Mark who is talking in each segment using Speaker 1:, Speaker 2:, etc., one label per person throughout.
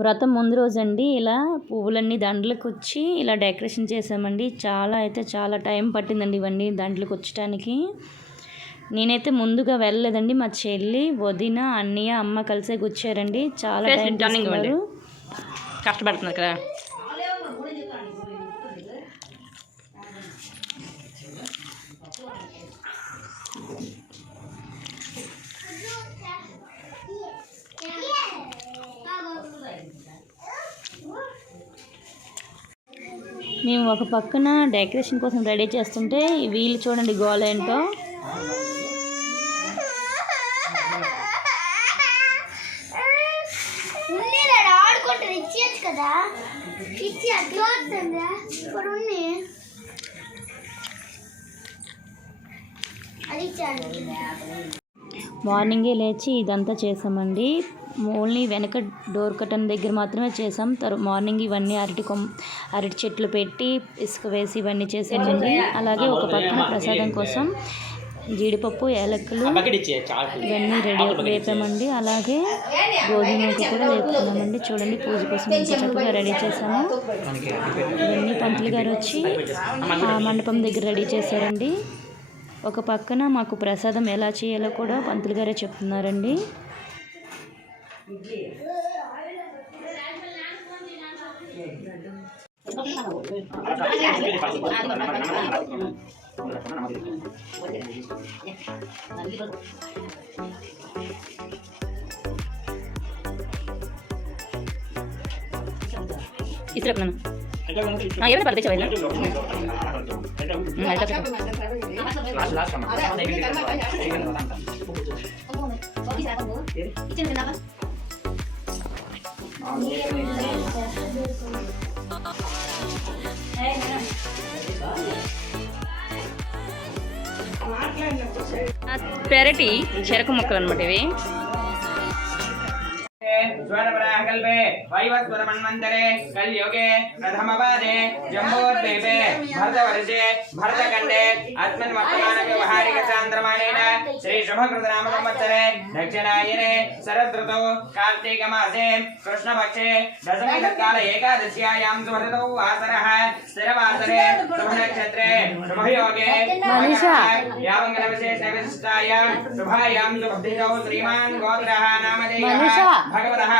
Speaker 1: వ్రతం ముందు రోజండి ఇలా పువ్వులన్నీ దండలకు వచ్చి ఇలా డెకరేషన్ చేసామండి. చాలా అయితే చాలా టైం పట్టిందండి ఇవన్నీ దండలకు వచ్చడానికి నేనైతే ముందుగా వెళ్ళలేదండి. మా చెల్లి వదిన అన్నయ్య అమ్మ కలిసే కూర్చారండి చాలా టైం
Speaker 2: కష్టపడుతున్నారు కదా.
Speaker 1: మేము ఒక పక్కన డెకరేషన్ కోసం రెడీ చేస్తుంటే వీళ్ళు చూడండి గోల ఏంటో.
Speaker 3: కదా? ఇచ్చి అట్లా వస్తుందా ఇప్పుడు
Speaker 1: మార్నింగే లేచి ఇదంతా చేసామండి. ఓన్లీ వెనక డోర్ కటన్ దగ్గర మాత్రమే చేసాం. తర్వాత మార్నింగ్ ఇవన్నీ అరటి కొమ్ అరటి చెట్లు పెట్టి ఇసుక వేసి ఇవన్నీ చేసామండి అలాగే ఒక పక్కన ప్రసాదం కోసం జీడిపప్పు ఏలక్కలు ఇవన్నీ రెడీ వేపామండి. అలాగే గోధుమ నూక కూడా వేపుకున్నామండి చూడండి పూజ కోసం ఎంత చక్కగా రెడీ చేసాము ఇవన్నీ పంతులు గారు వచ్చి ఆ మండపం దగ్గర రెడీ చేశారండి. ఒక పక్కన మాకు ప్రసాదం ఎలా చేయాలో కూడా పంతులు గారే చెప్తున్నారండి.
Speaker 2: ఇసుకున్నాను ఏమైనా పడితే చెప్పండి పెరటి చెరకు మొక్కలు అనమాట ఇవి.
Speaker 4: स्वरवराहकल्पे वैवस्वरमन्वन्तरे कलयुगे प्रथमपादे जम्बोद्वीपे भरतवर्षे भरतखण्डे अस्मिन् वर्तमानव्यवहारिकचान्द्रमाणेन श्रीशुभकृतनामसंवत्सरे दक्षिणायने शरदृतौ कृष्णपक्षे एकादश्यायां वासरः स्थिरवासरे शुभनक्षत्रे शुभयोगे शुभायां श्रीमान् गोत्रः नामधेयः भगवतः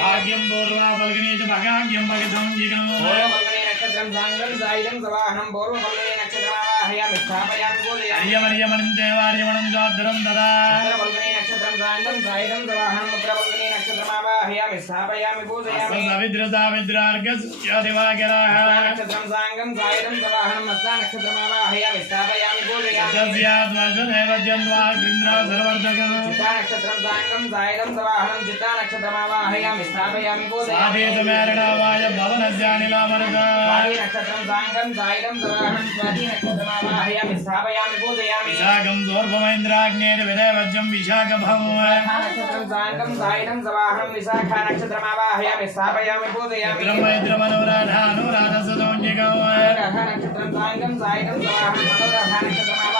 Speaker 5: భాగ్యం పూర్వా పల్గనీచ భాగ్యం భగతం
Speaker 4: నక్షత్రం సాంగం సాయుధం తవాహనం పూర్వఫల్గుణే నక్షత్రమావాహయామి స్థాపయామి పూజయామి
Speaker 5: అర్యమర్యమణం దేవార్యమణం జాద్రం దదా
Speaker 4: ఉత్తరఫల్గుణే నక్షత్రం సాంగం సాయుధం తవాహనం ఉత్తరఫల్గుణే నక్షత్రమావాహయామి స్థాపయామి పూజయామి
Speaker 5: సవిద్రసావిద్రార్గస్యాదివాగరాః
Speaker 4: నక్షత్రం సాంగం సాయుధం తవాహనం మస్తా నక్షత్రమావాహయామి స్థాపయామి పూజయామి
Speaker 5: తస్యాద్వశదేవద్యంద్వా గృంద్రా సర్వర్ధకం
Speaker 4: చిత్తా నక్షత్రం సాంగం సాయుధం తవాహనం చిత్తా నక్షత్రమావాహయామి స్థాపయామి పూజయామి
Speaker 5: సాధేతమేరణావాయ భవనస్యానిలామరుగా
Speaker 4: స్వాతి నక్షత్రం సాంగం సాయుధం తవాహనం స్వాతి నక్షత్రమావాహయామి స్థాపయామి పూజయామి
Speaker 5: విశాఖం దూర్భమైంద్రాగ్నేయ విదేవజ్యం విశాఖభం
Speaker 4: విశాఖ నక్షత్రం సాంగం సాయుధం తవాహనం విశాఖ నక్షత్రమావాహయామి స్థాపయామి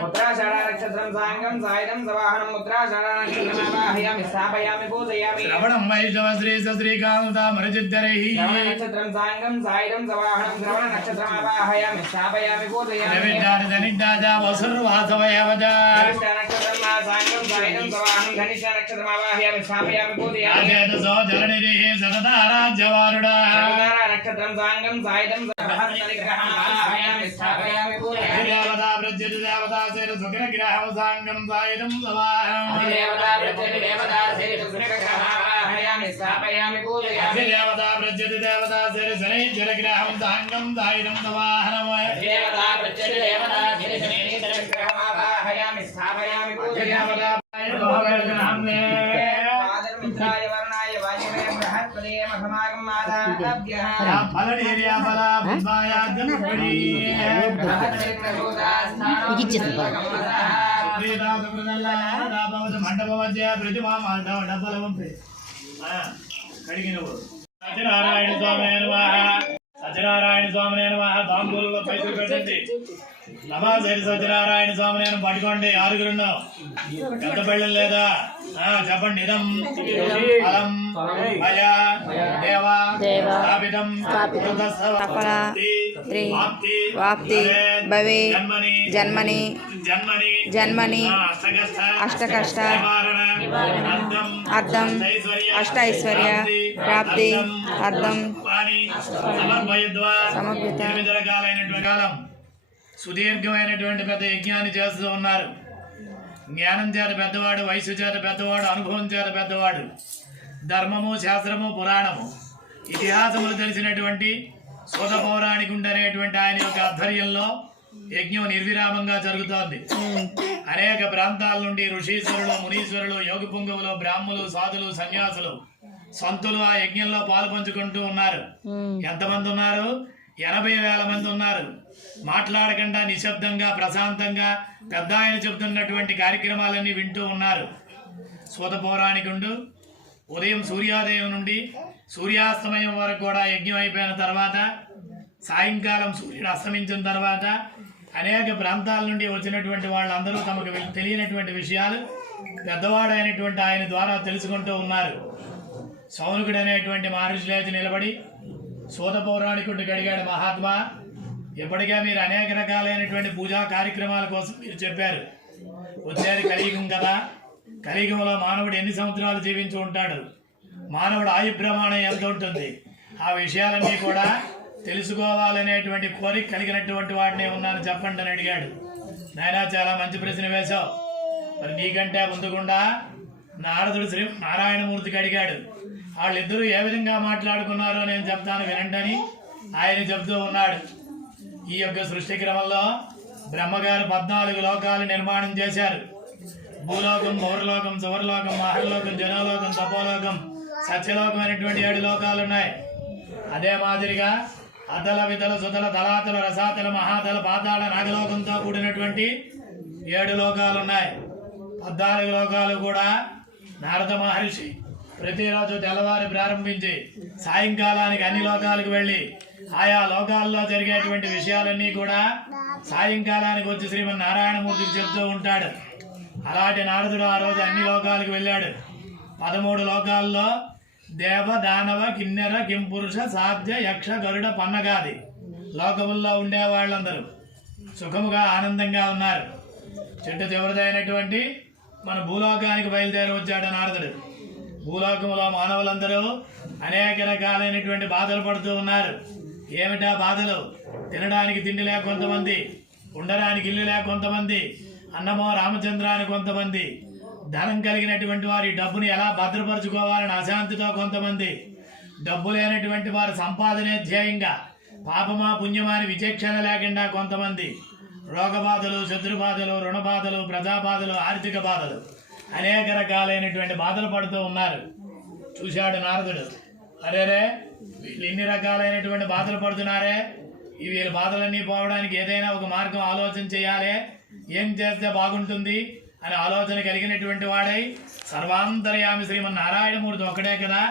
Speaker 4: పూర్వాషాఢా నక్షత్రమావాహయామి స్థాపయామి పూజయామి
Speaker 5: ఉత్తరాషాఢ విశ్వాజ విచిత్వ ప్రకాశకం
Speaker 4: ముద్రాషాఢ నక్షత్రం సాంగం సాయుధం సవాహనం ముద్రాషాఢ నక్షత్రమావాహయామి స్థాపయామి పూజయామి
Speaker 5: శ్రవణం వైష్ణవ శ్రీ శ్రీకాంత మరిచిద్దరై
Speaker 4: శ్రవణ నక్షత్రం సాంగం సాయుధం సవాహనం శ్రవణ నక్షత్రమావాహయామి స్థాపయామి పూజయామి
Speaker 5: రవిడ్డాని ధనిడ్డాజ వసుర్వాసవయవజ
Speaker 4: ధనిష్ట నక్షత్రం మా సాంగం సాయుధం సవాహనం ధనిష్ట నక్షత్రమావాహయామి స్థాపయామి పూజయామి
Speaker 5: రాజేతసో జలనిధి సతతారాజ్యవారుడా
Speaker 4: శనివార నక్షత్రం సాంగం సాయుధం సవాహయామి స్థాపయామి పూజయామి
Speaker 5: దేవతా ప్రత్యుత దేవతా శైల సుగ్రగ్రహం సాంగం సాయుధం సవాహం
Speaker 4: దేవతా ప్రత్యక్ష దేవతా శైల సుగ్రహయామి స్థాపయామి పూజయామి
Speaker 5: దేవతా ప్రత్యుత దేవతా శైల సత్యనారాయణ స్వామి సత్యనారాయణ స్వామి తాంబూలలో పైసలు పెట్టండి. నమాజేరి సత్యనారాయణ స్వామి నేను పట్టుకోండి ఆరుగురు పెద్ద పెళ్ళం లేదా? చెప్పండి. ఇదం ఫలం భయ దేవ స్థాపితం
Speaker 6: వాప్తి భవే జన్మని
Speaker 5: జన్మని అష్టకష్ట అర్థం
Speaker 6: అష్ట ఐశ్వర్య ప్రాప్తి అర్థం సమర్పిత.
Speaker 5: రకాలైనటువంటి కాలం. సుదీర్ఘమైనటువంటి పెద్ద యజ్ఞాన్ని చేస్తూ ఉన్నారు. జ్ఞానం చేత పెద్దవాడు వయసు చేత పెద్దవాడు అనుభవం చేత పెద్దవాడు. ధర్మము శాస్త్రము పురాణము. ఇతిహాసములు తెలిసినటువంటి సోద పౌరాణికుండ అనేటువంటి ఆయన యొక్క ఆధ్వర్యంలో యజ్ఞం నిర్విరామంగా జరుగుతోంది. అనేక ప్రాంతాల నుండి ఋషీశ్వరులు మునీశ్వరులు యోగి పుంగవులు బ్రాహ్మలు సాధులు సన్యాసులు సంతులు ఆ యజ్ఞంలో పాలు పంచుకుంటూ ఉన్నారు. ఎంతమంది ఉన్నారు? ఎనభై వేల మంది ఉన్నారు. మాట్లాడకుండా నిశ్శబ్దంగా ప్రశాంతంగా పెద్ద ఆయన చెబుతున్నటువంటి కార్యక్రమాలన్నీ వింటూ ఉన్నారు. సూత పౌరాణికుండు ఉదయం సూర్యోదయం నుండి సూర్యాస్తమయం వరకు కూడా యజ్ఞం అయిపోయిన తర్వాత సాయంకాలం సూర్యుడు అస్తమించిన తర్వాత అనేక ప్రాంతాల నుండి వచ్చినటువంటి వాళ్ళందరూ తమకు తెలియనటువంటి విషయాలు పెద్దవాడైనటువంటి ఆయన ద్వారా తెలుసుకుంటూ ఉన్నారు. సౌనుకుడు అనేటువంటి మహర్షి లేచి నిలబడి సూత పౌరాణికుడిని అడిగాడు మహాత్మా ఇప్పటికే మీరు అనేక రకాలైనటువంటి పూజా కార్యక్రమాల కోసం మీరు చెప్పారు. వచ్చేది కలియుగం కదా. కలియుగంలో మానవుడు ఎన్ని సంవత్సరాలు జీవించి ఉంటాడు? మానవుడు ఆయు ప్రమాణం ఎంత ఉంటుంది? ఆ విషయాలన్నీ కూడా తెలుసుకోవాలనేటువంటి కోరిక కలిగినటువంటి వాడిని ఉన్నాను చెప్పండి అని అడిగాడు. నాయనా చాలా మంచి ప్రశ్న వేశావు. మరి నీకంటే ముందుకుండా నారదుడు శ్రీ నారాయణమూర్తికి అడిగాడు. వాళ్ళిద్దరూ ఏ విధంగా మాట్లాడుకున్నారో నేను చెప్తాను వినండి ఆయన చెబుతూ ఉన్నాడు. ఈ యొక్క సృష్టి క్రమంలో బ్రహ్మగారు పద్నాలుగు లోకాలు నిర్మాణం చేశారు. భూలోకం పౌరలోకం సువర్లోకం మహర్లోకం జనలోకం తపోలోకం సత్యలోకం అనేటువంటి ఏడు లోకాలు ఉన్నాయి. అదే మాదిరిగా అతల వితల సుతల తలాతల రసాతల మహాతల పాతాళ నాగలోకంతో కూడినటువంటి ఏడు లోకాలు ఉన్నాయి. పద్నాలుగు లోకాలు కూడా నారద మహర్షి ప్రతిరోజు తెల్లవారు ప్రారంభించి సాయంకాలానికి అన్ని లోకాలకు వెళ్ళి ఆయా లోకాల్లో జరిగేటువంటి విషయాలన్నీ కూడా సాయంకాలానికి వచ్చి శ్రీమన్ నారాయణమూర్తికి చెప్తూ ఉంటాడు. అలాంటి నారదుడు ఆ రోజు అన్ని లోకాలకు వెళ్ళాడు. పదమూడు లోకాల్లో దేవ దానవ కిన్నెర కింపురుష సాధ్య యక్ష గరుడ పన్నగాది లోకముల్లో ఉండే వాళ్ళందరూ సుఖముగా ఆనందంగా ఉన్నారు. చెట్టు చివరిదైనటువంటి మన భూలోకానికి బయలుదేరి వచ్చాడు నారదుడు. భూలోకంలో మానవులందరూ అనేక రకాలైనటువంటి బాధలు పడుతూ ఉన్నారు. ఏమిటా బాధలు? తినడానికి తిండి లేక కొంతమంది ఉండడానికి ఇల్లు లేక కొంతమంది అన్నమో రామచంద్ర అని కొంతమంది ధనం కలిగినటువంటి వారి డబ్బుని ఎలా భద్రపరుచుకోవాలని అశాంతితో కొంతమంది డబ్బు లేనటువంటి వారు సంపాదనే ధ్యేయంగా పాపమా పుణ్యమా అని విచక్షణ లేకుండా కొంతమంది రోగబాధలు శత్రుబాధలు రుణబాధలు ప్రజాబాధలు ఆర్థిక బాధలు అనేక రకాలైనటువంటి బాధలు పడుతూ ఉన్నారు. చూశాడు నారదుడు. అరేరే! వీళ్ళు ఎన్ని రకాలైనటువంటి బాధలు పడుతున్నారే? ఈ వీళ్ళ బాధలన్నీ పోవడానికి ఏదైనా ఒక మార్గం ఆలోచన చేయాలి. ఏం చేస్తే బాగుంటుంది అని ఆలోచన కలిగినటువంటి వాడై సర్వాంతర్యామి శ్రీమన్ నారాయణమూర్తి ఒకడే కదా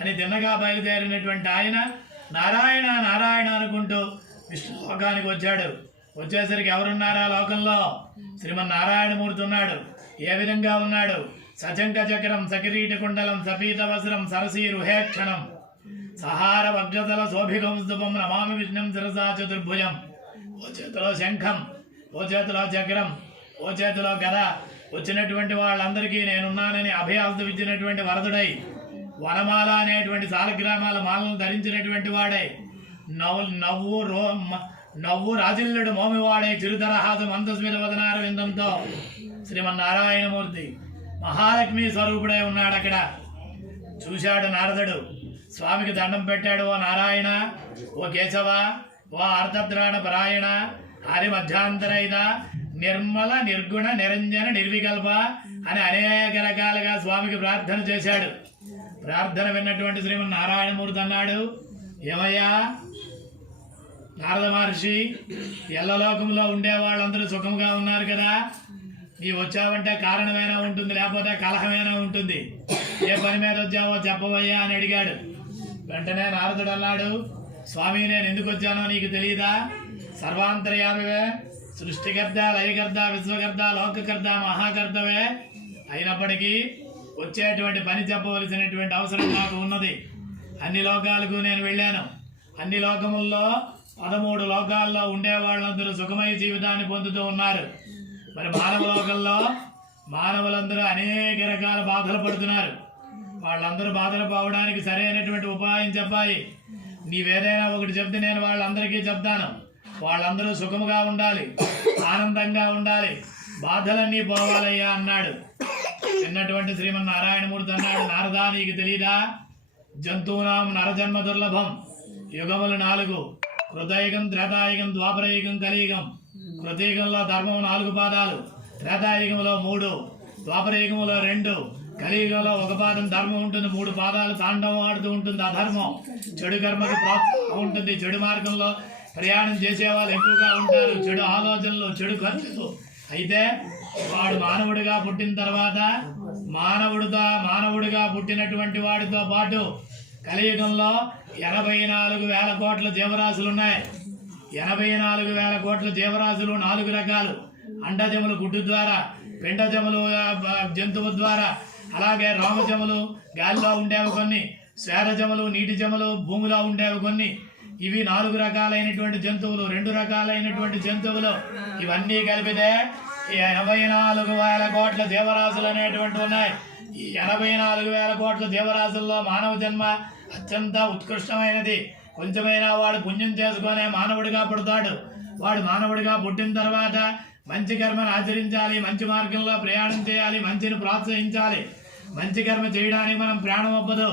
Speaker 5: అని తిన్నగా బయలుదేరినటువంటి ఆయన నారాయణ నారాయణ అనుకుంటూ విష్ణులోకానికి వచ్చాడు. వచ్చేసరికి ఎవరున్నారా లోకంలో? శ్రీమన్నారాయణమూర్తి ఉన్నాడు. ఏ విధంగా ఉన్నాడు? సచంక చక్రం సకిరీట కుండలం సపీత వస్త్రం సరసీ రుహేక్షణం. సహార వగ్రతల శోభికం స్తూపం నమామి విష్ణుం శిరసా చతుర్భుజం. ఓ చేతిలో శంఖం ఓ చేతిలో చక్రం ఓ చేతిలో గద. వచ్చినటువంటి వాళ్ళందరికీ నేనున్నానని అభయాస్త ఇచ్చినటువంటి వరదుడై వనమాల అనేటువంటి సాలగ్రామాల మాలను ధరించినటువంటి వాడై నవ్వు నవ్వు రో నవ్వు రాజిల్లుడు మోమివాడై చిరుతరహాసు మందస్మిత వదనారవిందంతో శ్రీమన్నారాయణమూర్తి మహాలక్ష్మి స్వరూపుడై ఉన్నాడు అక్కడ చూశాడు నారదుడు. స్వామికి దండం పెట్టాడు ఓ నారాయణ ఓ కేశవ ఓ అర్థద్రాణ పరాయణ హరి మధ్యాంతరైద నిర్మల నిర్గుణ నిరంజన నిర్వికల్ప అని అనేక రకాలుగా స్వామికి ప్రార్థన చేశాడు. ప్రార్థన విన్నటువంటి శ్రీమన్ నారాయణమూర్తి అన్నాడు ఏమయ్యా నారద మహర్షి ఎల్లలోకంలో ఉండే వాళ్ళందరూ సుఖంగా ఉన్నారు కదా. నీ వచ్చావంటే కారణమైనా ఉంటుంది లేకపోతే కలహమైనా ఉంటుంది. ఏ పని మీద వచ్చావో చెప్పవయ్యా అని అడిగాడు. వెంటనే నారదుడు అన్నాడు స్వామి నేను ఎందుకు వచ్చానో నీకు తెలియదా సర్వాంతర్యామివే సృష్టికర్త లయకర్త విశ్వకర్త లోకకర్త మహాకర్తవే. అయినప్పటికీ వచ్చేటువంటి పని చెప్పవలసినటువంటి అవసరం నాకు ఉన్నది. అన్ని లోకాలకు నేను వెళ్ళాను. అన్ని లోకముల్లో పదమూడు లోకాల్లో ఉండే వాళ్ళందరూ సుఖమయ జీవితాన్ని పొందుతూ ఉన్నారు. మరి మానవ లోకంలో మానవులందరూ అనేక రకాల బాధలు పడుతున్నారు. వాళ్ళందరూ బాధలు పోవడానికి సరైనటువంటి ఉపాయం చెప్పాలి. నీవేదైనా ఒకటి చెప్తే నేను వాళ్ళందరికీ చెప్తాను. వాళ్ళందరూ సుఖముగా ఉండాలి. ఆనందంగా ఉండాలి. బాధలన్నీ పోవాలయ్యా అన్నాడు. చిన్నటువంటి శ్రీమన్నారాయణమూర్తి అన్నాడు నారదా నీకు తెలియదా జంతువునాం నరజన్మ దుర్లభం. యుగములు నాలుగు. కృతయుగం త్రేతాయుగం ద్వాపరయుగం కలియుగం. కృతయుగంలో ధర్మం నాలుగు పాదాలు. త్రేతాయుగంలో మూడు. ద్వాపరయుగంలో రెండు. కలియుగంలో ఒక పాదం ధర్మం ఉంటుంది మూడు పాదాలు తాండవం ఆడుతూ ఉంటుంది అధర్మం చెడు కర్మకు ప్రోత్సాహం ఉంటుంది. చెడు మార్గంలో ప్రయాణం చేసే వాళ్ళు ఎక్కువగా ఉంటారు. చెడు ఆలోచనలు చెడు ఖర్చులు. అయితే వాడు మానవుడిగా పుట్టిన తర్వాత మానవుడితో మానవుడిగా పుట్టినటువంటి వాడితో పాటు కలియుగంలో ఎనభై నాలుగు వేల కోట్ల జీవరాశులు ఉన్నాయి. ఎనభై నాలుగు వేల కోట్ల జీవరాశులు నాలుగు రకాలు. అండజములు గుడ్డు ద్వారా పిండజములు జంతువు ద్వారా అలాగే రోమజములు గాలిలో ఉండేవి కొన్ని శ్వేరజమలు నీటి జమలు భూమిలో ఉండేవి కొన్ని. ఇవి నాలుగు రకాలైనటువంటి జంతువులు రెండు రకాలైనటువంటి జంతువులు. ఇవన్నీ కలిపితే ఈ ఎనభై నాలుగు వేల కోట్ల దేవరాశులు అనేటువంటి ఉన్నాయి. ఈ ఎనభై నాలుగు వేల కోట్ల దేవరాశుల్లో మానవ జన్మ అత్యంత ఉత్కృష్టమైనది. కొంచెమైనా వాడు పుణ్యం చేసుకునే మానవుడిగా పుడతాడు. వాడు మానవుడిగా పుట్టిన తర్వాత మంచి కర్మను ఆచరించాలి మంచి మార్గంలో ప్రయాణం చేయాలి మంచిని ప్రోత్సహించాలి. మంచి కర్మ చేయడానికి మనం ప్రాణం అవ్వదు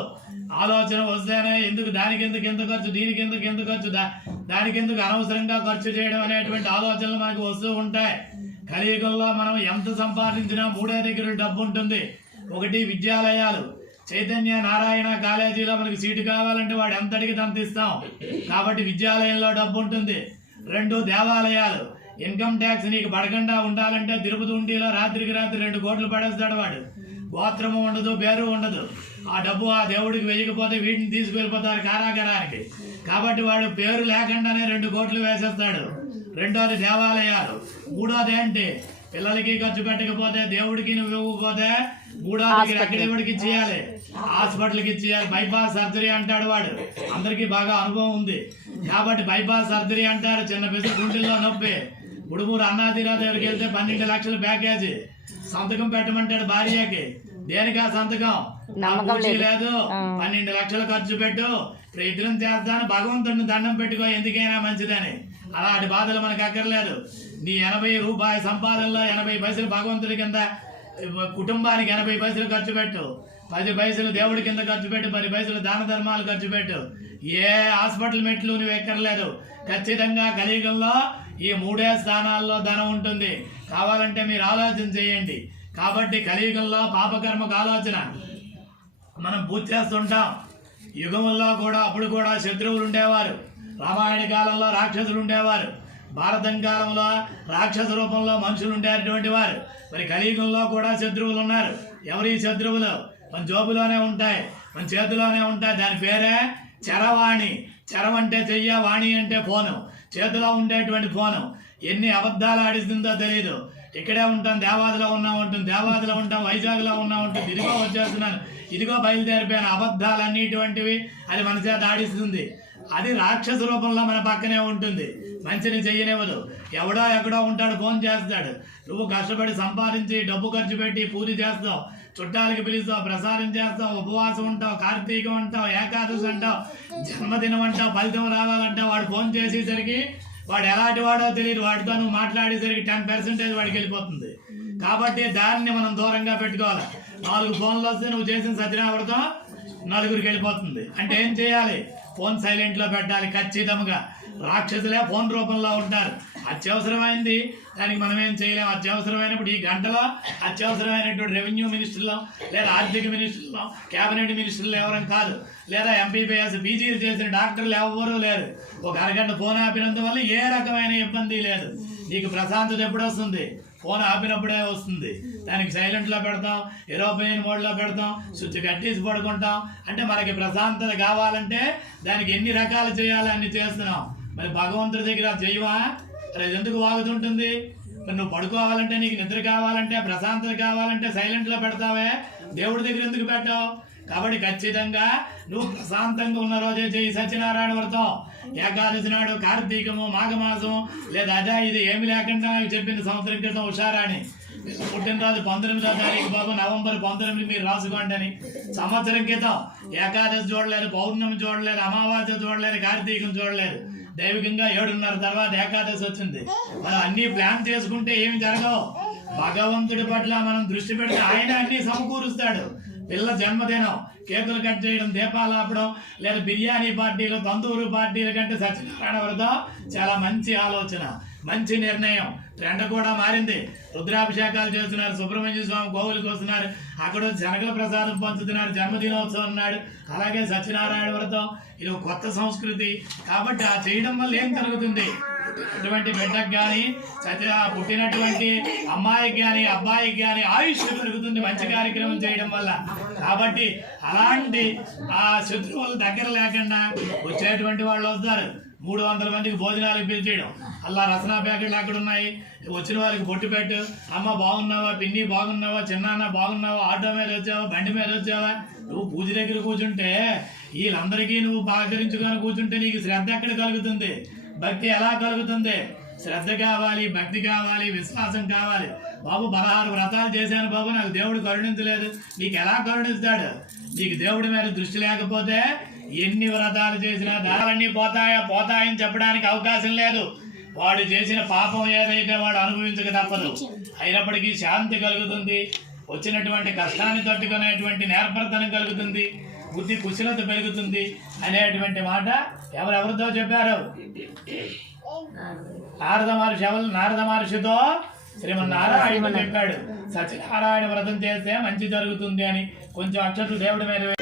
Speaker 5: ఆలోచన వస్తేనే ఎందుకు దానికి ఎందుకు ఎంత ఖర్చు దీనికి ఎందుకు ఎంత ఖర్చు దా దానికి ఎందుకు అనవసరంగా ఖర్చు చేయడం అనేటువంటి ఆలోచనలు మనకు వస్తూ ఉంటాయి. కలియుగంలో మనం ఎంత సంపాదించినా మూడే దగ్గర డబ్బు ఉంటుంది. ఒకటి విద్యాలయాలు. చైతన్య నారాయణ కాలేజీలో మనకి సీటు కావాలంటే వాడు ఎంతటికి అంత ఇస్తాం. కాబట్టి విద్యాలయంలో డబ్బు ఉంటుంది. రెండు దేవాలయాలు. ఇన్కమ్ ట్యాక్స్ నీకు పడకుండా ఉండాలంటే తిరుపతి ఉండిలో రాత్రికి రాత్రి రెండు కోట్లు పడేస్తాడు వాడు. గోత్రము ఉండదు పేరు ఉండదు. ఆ డబ్బు ఆ దేవుడికి వెయ్యకపోతే వీటిని తీసుకెళ్ళిపోతారు కారాగారానికి. కాబట్టి వాడు పేరు లేకుండానే రెండు కోట్లు వేసేస్తాడు. రెండోది దేవాలయాలు. మూడోది ఏంటి? పిల్లలకి ఖర్చు పెట్టకపోతే దేవుడికి నువ్వు ఇవ్వకపోతే మూడోది ఎక్కడెవడికి ఇచ్చేయాలి. హాస్పిటల్కి ఇచ్చేయాలి. బైపాస్ సర్జరీ అంటాడు వాడు. అందరికీ బాగా అనుభవం ఉంది. కాబట్టి బైపాస్ సర్జరీ అంటారు. చిన్న పిసి గుండెల్లో నొప్పి. ఉడుమూరు అన్నాదిరా దగ్గరికి వెళ్తే పన్నెండు లక్షల ప్యాకేజీ. సంతకం పెట్టమంటాడు భార్యకి. దేనికి సంతకం?
Speaker 1: నమ్మకం
Speaker 5: పూచి
Speaker 1: లేదు.
Speaker 5: పన్నెండు లక్షలు ఖర్చు పెట్టు. ప్రయత్నం చేస్తాను. భగవంతుడిని దండం పెట్టుకో. ఎందుకైనా మంచిదని. అలాంటి బాధలు మనకు అక్కర్లేదు. నీ ఎనభై రూపాయి సంపాదనలో ఎనభై పైసలు భగవంతుడి కింద కుటుంబానికి ఎనభై పైసలు ఖర్చు పెట్టు. పది పైసలు దేవుడి కింద ఖర్చు పెట్టు. పది పైసలు దాన ధర్మాలు ఖర్చు పెట్టు. ఏ హాస్పిటల్ మెట్లు నువ్వు ఎక్కర్లేదు. ఖచ్చితంగా కలియుగంలో ఈ మూడే స్థానాల్లో ధనం ఉంటుంది. కావాలంటే మీరు ఆలోచన చేయండి. కాబట్టి కలియుగంలో పాపకర్మ ఆలోచన మనం పూజ చేస్తుంటాం. యుగంలో కూడా అప్పుడు కూడా శత్రువులు ఉండేవారు. రామాయణ కాలంలో రాక్షసులు ఉండేవారు. భారతం కాలంలో రాక్షస రూపంలో మనుషులు ఉండేటువంటి వారు. మరి కలియుగంలో కూడా శత్రువులు ఉన్నారు. ఎవరి శత్రువులు? మన జోబులోనే ఉంటాయి మన చేతిలోనే ఉంటాయి. దాని పేరే చరవాణి. చరవంటే చెయ్య వాణి అంటే ఫోను. చేతిలో ఉండేటువంటి ఫోను. ఎన్ని అబద్ధాలు ఆడిస్తుందో తెలియదు ఇక్కడే ఉంటాం దేవాదిలో ఉన్నాం ఉంటుంది దేవాదిలో ఉంటాం వైజాగ్లో ఉన్నాం ఉంటుంది ఇదిగో వచ్చేస్తున్నాను ఇదిగో బయలుదేరిపోయాను. అబద్ధాలు అన్నిటువంటివి అది మన చేత ఆడిస్తుంది. అది రాక్షస రూపంలో మన పక్కనే ఉంటుంది. మంచిని చెయ్యనివ్వదు. ఎవడో ఎక్కడో ఉంటాడు ఫోన్ చేస్తాడు. నువ్వు కష్టపడి సంపాదించి డబ్బు ఖర్చు పెట్టి పూజ చేస్తావు. చుట్టాలకి పిలుస్తావు ప్రసారం చేస్తావు ఉపవాసం ఉంటావు కార్తీకం అంటావు ఏకాదశి అంటావు జన్మదినం అంటావు ఫలితం రావాలంటావు. వాడు ఫోన్ చేసేసరికి వాడు ఎలాంటి వాడో తెలియదు. వాడితో నువ్వు మాట్లాడేసరికి టెన్ పర్సెంటేజ్ వాడికి వెళ్ళిపోతుంది. కాబట్టి దాన్ని మనం దూరంగా పెట్టుకోవాలి. నాలుగు ఫోన్లు వస్తే నువ్వు చేసిన సత్యనావ్రతం నలుగురికి వెళ్ళిపోతుంది. అంటే ఏం చేయాలి? ఫోన్ సైలెంట్లో పెట్టాలి. ఖచ్చితంగా. రాక్షసులే ఫోన్ రూపంలో ఉంటారు. అత్యవసరమైంది. దానికి మనం ఏం చేయలేం. అత్యవసరమైనప్పుడు ఈ గంటలో అత్యవసరమైనటువంటి రెవెన్యూ మినిస్టర్లో లేదా ఆర్థిక మినిస్టర్లో కేబినెట్ మినిస్టర్లు ఎవరం కాదు. లేదా ఎంపీపీఎస్ పీజీలు చేసిన డాక్టర్లు ఎవరూ లేరు. ఒక అరగంట ఫోన్ ఆపినందువల్ల ఏ రకమైన ఇబ్బంది లేదు. నీకు ప్రశాంతత ఎప్పుడు వస్తుంది? ఫోన్ ఆపినప్పుడే వస్తుంది. దానికి సైలెంట్లో పెడతాం ఏరోప్లేన్ మోడ్లో పెడతాం స్విచ్ కట్టేసి పడుకుంటాం. అంటే మనకి ప్రశాంతత కావాలంటే దానికి ఎన్ని రకాలు చేయాలి అన్ని చేస్తున్నాం. మరి భగవంతుడి దగ్గర చేయవా? అది ఎందుకు వాగుతుంటుంది మరి నువ్వు పడుకోవాలంటే నీకు నిద్ర కావాలంటే ప్రశాంతత కావాలంటే సైలెంట్లో పెడతావే? దేవుడి దగ్గర ఎందుకు పెట్టావు? కాబట్టి ఖచ్చితంగా నువ్వు ప్రశాంతంగా ఉన్న రోజే చేయి సత్యనారాయణ వ్రతం ఏకాదశి నాడు కార్తీకము మాఘమాసము లేదా అదే ఇది ఏమి లేకుండా నాకు చెప్పింది సంవత్సరం క్రితం ఉషారాణి. పుట్టినరోజు పంతొమ్మిదో తారీఖు బాబు నవంబర్ పంతొమ్మిది మీరు రాసుకోండి అని సంవత్సరం క్రితం ఏకాదశి చూడలేదు పౌర్ణమి చూడలేదు అమావాస్య చూడలేదు కార్తీకం చూడలేదు. దైవికంగా ఏడున్నర తర్వాత ఏకాదశి వచ్చింది. మనం అన్ని ప్లాన్ చేసుకుంటే ఏమి జరగవు. భగవంతుడి పట్ల మనం దృష్టి పెడితే ఆయన అన్ని సమకూరుస్తాడు. పిల్ల జన్మదినం. కేకులు కట్ చేయడం దీపాలు ఆపడం లేదా బిర్యానీ పార్టీలు తందూరు పార్టీలు కంటే సత్యనారాయణ వ్రతం చాలా మంచి ఆలోచన మంచి నిర్ణయం. ట్రెండ్ కూడా మారింది. రుద్రాభిషేకాలు చేస్తున్నారు. సుబ్రహ్మణ్య స్వామి గోవులకు వస్తున్నారు. అక్కడ శనగల ప్రసాదం పంచుతున్నారు. జన్మదినోత్సవం అన్నాడు అలాగే సత్యనారాయణ వ్రతం ఇది కొత్త సంస్కృతి. కాబట్టి ఆ చేయడం వల్ల ఏం జరుగుతుంది? అటువంటి బిడ్డకు కానీ సత్య పుట్టినటువంటి అమ్మాయికి కానీ అబ్బాయికి కానీ ఆయుష్ పెరుగుతుంది మంచి కార్యక్రమం చేయడం వల్ల. కాబట్టి అలాంటి ఆ శత్రువుల దగ్గర లేకుండా వచ్చేటువంటి వాళ్ళు వస్తారు. మూడు వందల మందికి భోజనాలకు పిలిచేయడం అలా రసనా ప్యాకెట్లు అక్కడ ఉన్నాయి? వచ్చిన వారికి బొట్టు పెట్టు. అమ్మ బాగున్నావా? పిన్ని బాగున్నావా? చిన్నాన్న బాగున్నావా? ఆటో మీద వచ్చావా? బండి మీద వచ్చావా? నువ్వు పూజ దగ్గర కూర్చుంటే వీళ్ళందరికీ నువ్వు పలకరించుకొని కూర్చుంటే నీకు శ్రద్ధ ఎక్కడ కలుగుతుంది? భక్తి ఎలా కలుగుతుంది? శ్రద్ధ కావాలి భక్తి కావాలి విశ్వాసం కావాలి. బాబు పదహారు వ్రతాలు చేశాను బాబు. నాకు దేవుడు కరుణించలేదు. నీకు ఎలా కరుణిస్తాడు? నీకు దేవుడి మీద దృష్టి లేకపోతే ఎన్ని వ్రతాలు చేసినా దారాలన్నీ పోతాయా? పోతాయని చెప్పడానికి అవకాశం లేదు. వాడు చేసిన పాపం ఏదైతే వాడు అనుభవించక తప్పదు. అయినప్పటికీ శాంతి కలుగుతుంది. వచ్చినటువంటి కష్టాన్ని తట్టుకునేటువంటి నేర్పరతనం కలుగుతుంది. బుద్ధి కుశలత పెరుగుతుంది అనేటువంటి మాట ఎవరెవరితో చెప్పారు? నారద మహర్షి ఎవరు? నారద మహర్షితో శ్రీమన్నారాయణ చెప్పాడు. సత్యనారాయణ వ్రతం చేస్తే మంచి జరుగుతుంది అని. కొంచెం అక్షట్లు దేవుడి మీద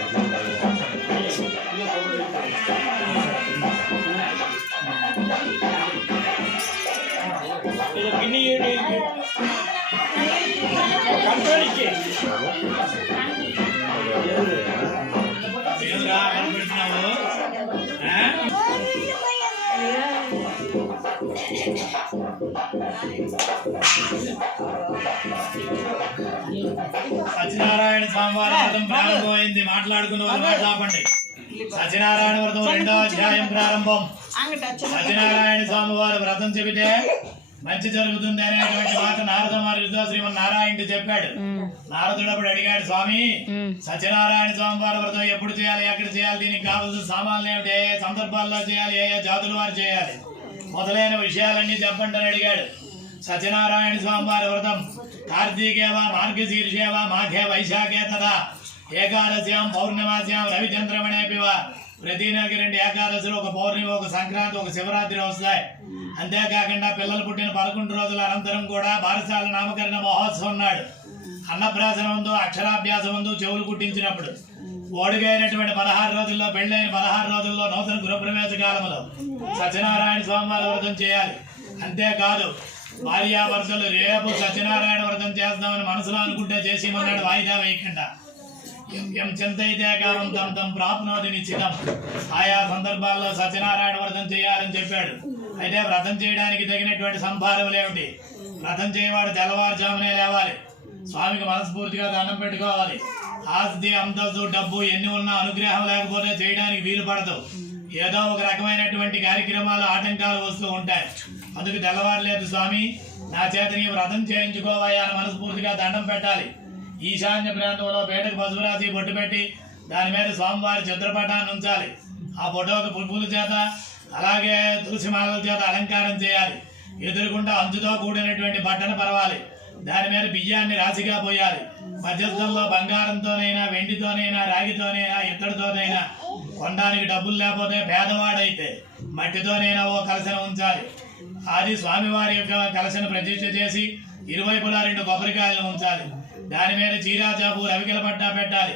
Speaker 5: సత్యనారాయణ స్వామివారి వ్రతం ప్రారంభమైంది. మాట్లాడుకున్న వాళ్ళు మాట్లాడండి సత్యనారాయణ వ్రతం రెండో అధ్యాయం ప్రారంభం. సత్యనారాయణ స్వామి వారు వ్రతం చెబితే మంచి జరుగుతుంది అనేటువంటి మాట నారద మహర్షితో శ్రీమన్ నారాయణ చెప్పాడు నారదుడు అప్పుడు అడిగాడు స్వామి సత్యనారాయణ స్వామి వారి వ్రతం ఎప్పుడు చేయాలి? ఎక్కడ చేయాలి? దీనికి కావాల్సిన సామాన్లు ఏమిటి? ఏ ఏ సందర్భాల్లో చేయాలి? ఏ ఏ జాతుల వారు చేయాలి? మొదలైన విషయాలన్నీ చెప్పండి అడిగాడు. సత్యనారాయణ స్వామి వారి వ్రతం కార్తీకేవ మార్గశీర్షేవ మాఘే వైశాఖే తదా. ఏకాదశ్యాం పౌర్ణమాస్యాం రవిచంద్రమణేపివ. ప్రతి నెలకి రెండు ఏకాదశులు ఒక పౌర్ణమి ఒక సంక్రాంతి ఒక శివరాత్రి వస్తాయి. అంతేకాకుండా పిల్లలు పుట్టిన పదకొండు రోజుల అనంతరం కూడా బారసాల నామకరణ మహోత్సవం నాడు. అన్నప్రాసనం ఉందో అక్షరాభ్యాసం ఉందో చెవులు కుట్టించినప్పుడు. ఓడిగైనటువంటి పదహారు రోజుల్లో పెళ్ళైన పదహారు రోజుల్లో నూతన గృహప్రవేశ కాలంలో సత్యనారాయణ స్వామివారి వ్రతం చేయాలి. అంతేకాదు భార్యాభర్తలు రేపు సత్యనారాయణ వ్రతం చేస్తామని మనసులో అనుకుంటే చేసి చేసేమన్నాడు వాయిదా వేయకుండా. ఎం ఎం చింతైతే కాలం తమ తమ ప్రాప్నోతి నిశ్చితం. ఆయా సందర్భాల్లో సత్యనారాయణ వ్రతం చేయాలని చెప్పాడు. అయితే వ్రతం చేయడానికి తగినటువంటి సంభారములు ఏమిటి? వ్రతం చేయవాడు తెల్లవారుజామునే లేవాలి. స్వామికి మనస్ఫూర్తిగా దండం పెట్టుకోవాలి. ఆస్తి అంతస్తు డబ్బు ఎన్ని ఉన్నా అనుగ్రహం లేకపోతే చేయడానికి వీలు పడదు. ఏదో ఒక రకమైనటువంటి కార్యక్రమాలు ఆటంకాలు వస్తూ ఉంటాయి. అందుకు తెల్లవారలేదు స్వామి నా చేత నీ వ్రతం చేయించుకోవాయా అని మనస్ఫూర్తిగా దండం పెట్టాలి. ఈశాన్య ప్రాంతంలో పేటకు పసుపు రాసి బొట్టు పెట్టి దాని మీద స్వామివారి చిత్రపటాన్ని ఉంచాలి. ఆ ఫోటోకి పువ్వుల చేత అలాగే తులసి మాలల చేత అలంకారం చేయాలి. ఎదురుకుండా అంచుతో కూడినటువంటి బట్టను పరవాలి. దాని మీద బియ్యాన్ని రాశిగా పోయాలి. మధ్యస్థంలో బంగారంతోనైనా వెండితోనైనా రాగితోనైనా ఇత్తడితోనైనా కొనడానికి డబ్బులు లేకపోతే పేదవాడైతే మట్టితోనైనా ఓ కలసన ఉంచాలి. అది స్వామివారి యొక్క కలశను ప్రతిష్ఠ చేసి ఇరువైపులా రెండు కొబ్బరికాయలను ఉంచాలి. దాని మీద చీరాచాపు రవికల పట్టా పెట్టాలి.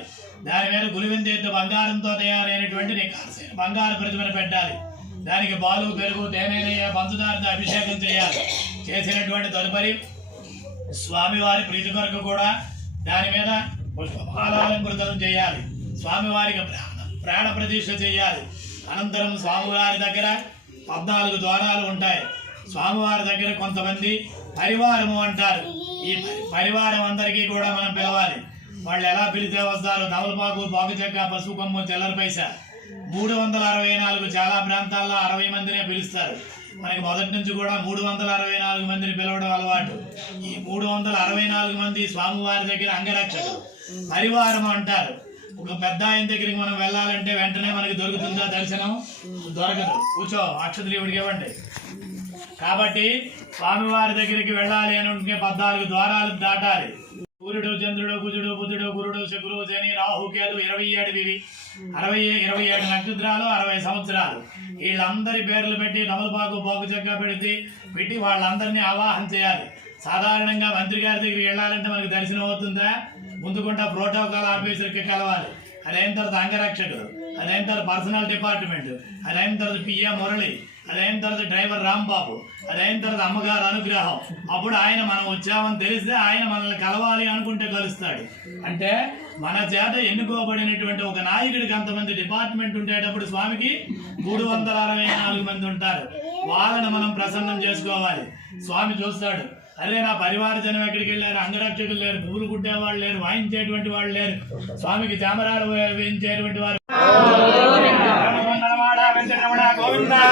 Speaker 5: దాని మీద గులివిందెత్తు బంగారంతో తయారైనటువంటి నికార్సైన బంగారు ప్రతిమను పెట్టాలి. దానికి బాలు పెరుగు తేనె నెయ్యి, పంచదారతో అభిషేకం చేయాలి. చేసినటువంటి తదుపరి స్వామివారి ప్రీతి కొరకు కూడా దాని మీద పుష్పమాలాలంకృతం చేయాలి. స్వామివారికి ప్రాణ ప్రాణ ప్రతిష్ఠ చేయాలి. అనంతరం స్వామివారి దగ్గర పద్నాలుగు ద్వారాలు ఉంటాయి. స్వామివారి దగ్గర కొంతమంది పరివారము అంటారు. ఈ పరివారం అందరికీ కూడా మనం పిలవాలి. వాళ్ళు ఎలా పిలితే వస్తారు? నవలపాకు బాగుచెక్క పసుపు కొమ్ము తెల్లరి పైస. మూడు వందల అరవై నాలుగు చాలా ప్రాంతాల్లో అరవై మందినే పిలుస్తారు. మనకి మొదటి నుంచి కూడా మూడు వందల అరవై నాలుగు మందిని పిలవడం అలవాటు. ఈ మూడు వందల అరవై నాలుగు మంది స్వామివారి దగ్గర అంగరక్షకులు. పరివారం అంటారు. ఒక పెద్ద ఆయన దగ్గరికి మనం వెళ్ళాలంటే వెంటనే మనకి దొరుకుతుందా దర్శనం? దొరకదు. కూర్చో అక్షతదేవుడికి ఇవ్వండి. కాబట్టి స్వామివారి దగ్గరికి వెళ్ళాలి అని ఉంటే పద్నాలుగు ద్వారాలు దాటాలి. సూర్యుడు చంద్రుడు కుజుడు బుధుడు గురుడు శుక్రుడు శని రాహుకేతు ఇరవై ఏడు ఇవి. అరవై ఇరవై ఏడు నక్షత్రాలు అరవై సంవత్సరాలు. వీళ్ళందరి పేర్లు పెట్టి తమలపాకు బాగు చెక్క పెడితే పెట్టి వాళ్ళందరినీ ఆవాహన చేయాలి. సాధారణంగా మంత్రి గారి దగ్గరికి వెళ్ళాలంటే మనకి దర్శనం అవుతుందా? ముందుకుంటా ప్రోటోకాల్ ఆఫీసర్కి కలవాలి. అదైన తర్వాత అంగరక్షకుడు అదైన తర్వాత పర్సనల్ డిపార్ట్మెంట్ అదైన తర్వాత పిఏ మురళి అదైన తర్వాత డ్రైవర్ రాంబాబు అదైన తర్వాత అమ్మగారు అనుగ్రహం. అప్పుడు ఆయన మనం వచ్చామని తెలిస్తే ఆయన మనల్ని కలవాలి అనుకుంటే కలుస్తాడు. అంటే మన చేత ఎన్నుకోబడినటువంటి ఒక నాయకుడికి అంతమంది డిపార్ట్మెంట్ ఉండేటప్పుడు స్వామికి మూడు వందల అరవై నాలుగు మంది ఉంటారు. వాళ్ళని మనం ప్రసన్నం చేసుకోవాలి. స్వామి చూస్తాడు. అరే నా పరివార జనం ఎక్కడికి వెళ్ళారు? అంగరక్షకులు లేరు పువ్వులు కుట్టేవాళ్ళు లేరు వాయించేటువంటి వాళ్ళు లేరు. స్వామికి చామరాలు వేయించేటువంటి వారు గోవిందా